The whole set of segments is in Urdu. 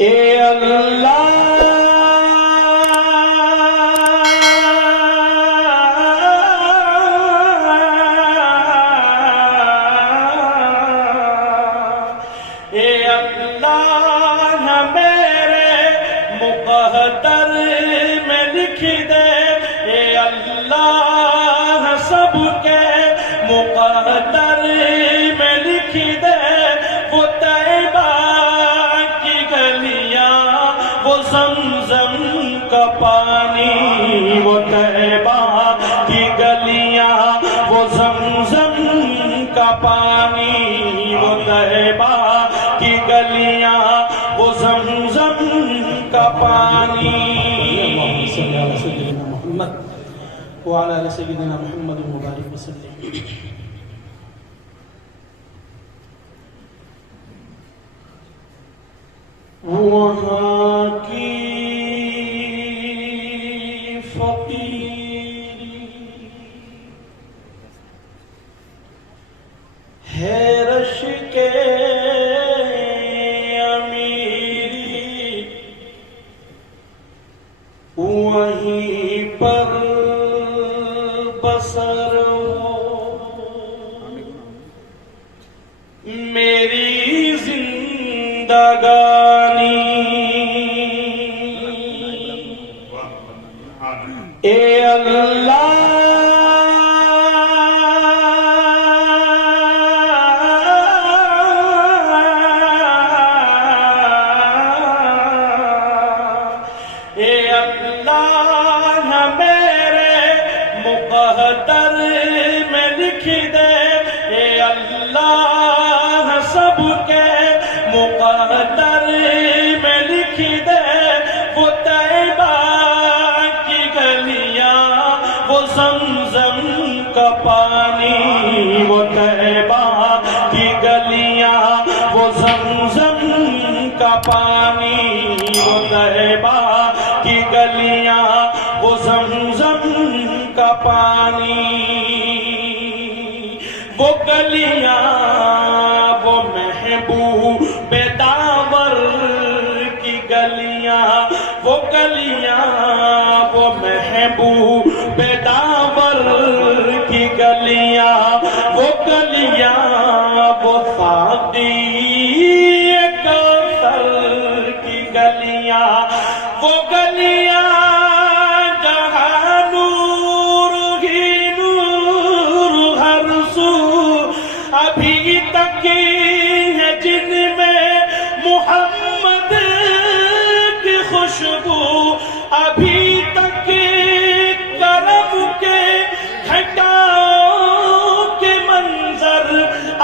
اے اللہ اے اللہ میرے مقدر میں لکھ دے، اے اللہ سب کے مقدر میں لکھ دے، وہ طیبہ کی گلیاں، وہ زمزم کا پانی، وہ طیبہ کی گلیاں، وہ زمزم کا پانی، وہ طیبہ کی گلیاں، وہ زمزم کا پانی۔ اللهم صل على سيدنا محمد وعلى آل سيدنا محمد وبارك وسلم۔ وہاں کی فقیری ہے رش کے امیری، وہیں پر بسر ہو میری زندگانی، اے اللہ اے اللہ میرے مقدر میں لکھ دے، اے اللہ سب کے مقدر میں لکھ دے، وہ طیبہ کی گلیاں، وہ زمزم کا پانی، وہ طیبہ کی گلیاں، وہ زمزم کا پانی، وہ طیبہ کی گلیاں، وہ زمزم کا پانی، وہ گلیاں، وہ محبوب داور کی گلیاں، وہ گلیاں، وہ محبوب داور کی گلیاں، وہ گلیاں، وہ ساقی کوثر کی گلیاں، وہ گلیاں جہاں نور ہی نور ہر سو ابھی تک ہے، جن میں محمد کی خوشبو ابھی تک، کرم کے گھٹاؤں کے منظر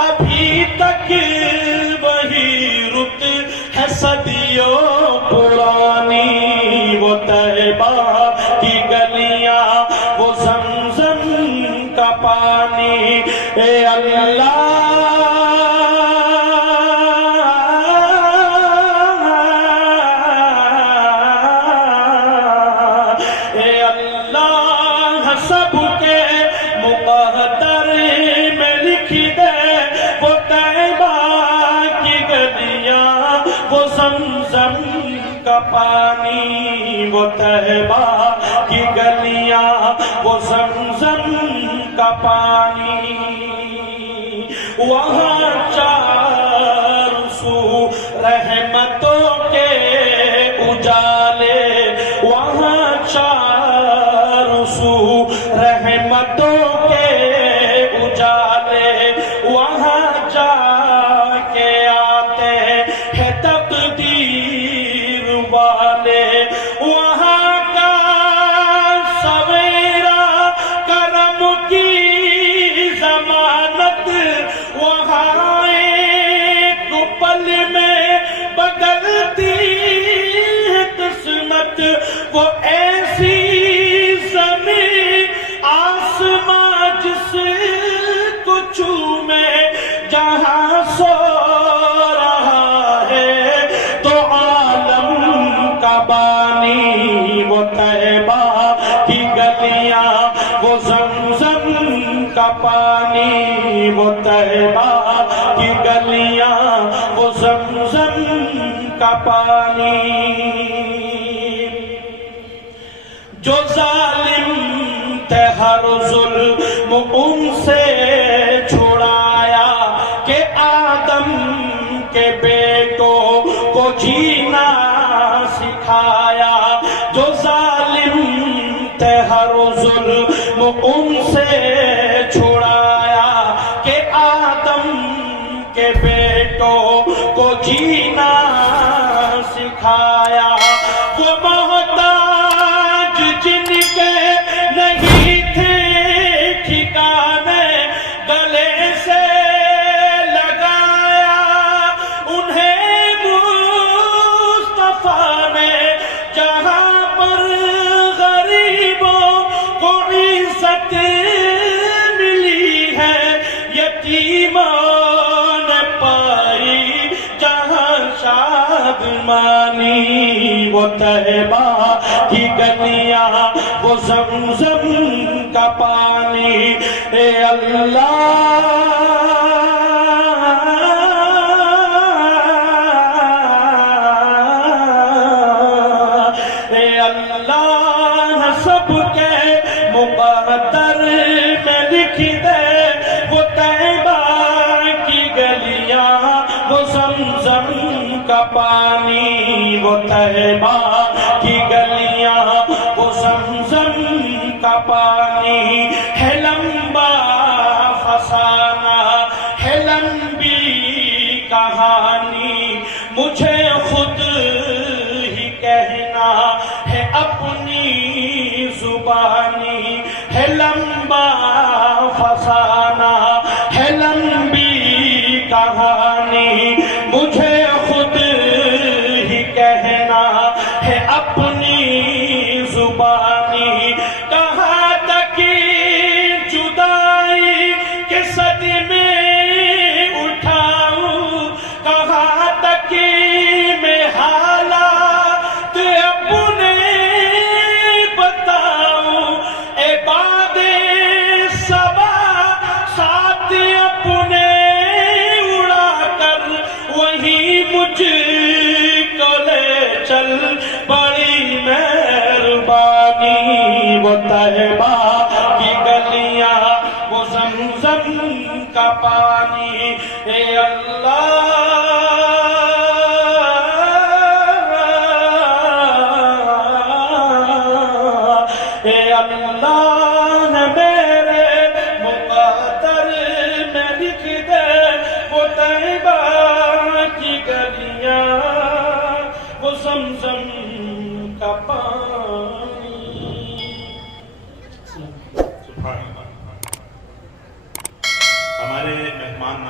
ابھی تک وہی رت ہے صدیوں پرانی، وہ طیبہ کی گلیاں، وہ زمزم کا پانی، اے اللہ اے اللہ سب کے مقدر میں لکھ دے، وہ طیبہ کی گلیاں، وہ زمزم کا پانی، وہ طیبہ کی گلیاں، وہ زمزم کا پانی، وہاں چار سو رحمتوں کے اجالے، وہاں چار سو رحمتوں کے اجالے، وہاں جا کے آتے ہیں تقدیر والے، وہاں کا سویرا کرم کی ضمانت، وہاں ایک پل میں بدلتی ہے قسمت، وہ ایسی زمین آسمان جس کو چومے جہاں سو رہا ہے تو عالم کا بانی، وہ طیبہ کی گلیاں، وہ زمزم کا پانی، وہ طیبہ کی گلیاں، وہ زمزم کا پانی جو ظالم تھے ہر ظلم ان سے چھڑایا کہ آدم کے بیٹوں کو جینا سکھایا جو ظالم تھے ہر ظلم ان سے چھڑایا کہ آدم کے بیٹوں کو جینا سکھایا وہ محتاج جن کے نہیں تھے ٹھکانے گلے سے لگایا انہیں مصطفیٰ نے جہاں پر غریبوں کو عزت ملی ہے یتیموں نے پائی جہاں شادمانی وہ طیبہ کی گلیاں وہ زمزم کا پانی اے اللہ سب کے مقدر میں لکھ دے وہ طیبہ کی گلیاں وہ زمزم کا پانی وہ طیبہ کی گلیاں وہ زمزم کا پانی ہے لمبا فسانہ ہے لمبی کہانی مجھے خود ہی کہنا ہے اپنی زبانی ہے لمبا فسانہ ہے لمبی کہانی مجھے خود ہی کہنا ہے اپنی زبانی کہاں تک جدائی کے صدمے اٹھاؤں کہاں تک میں حالات اپنے بتاؤں اے باد صبا ساتھ اپنے اڑا کر وہی مجھ کو لے چل بڑی مہربانی وہ طیبہ کی گلیاں وہ زمزم کا پانی اے اللہ میرے مقدر میں لکھ دے وہ طیبہ کی گلیاں وہ زمزم کا پانی سبحان اللہ۔ ہمارے مہمان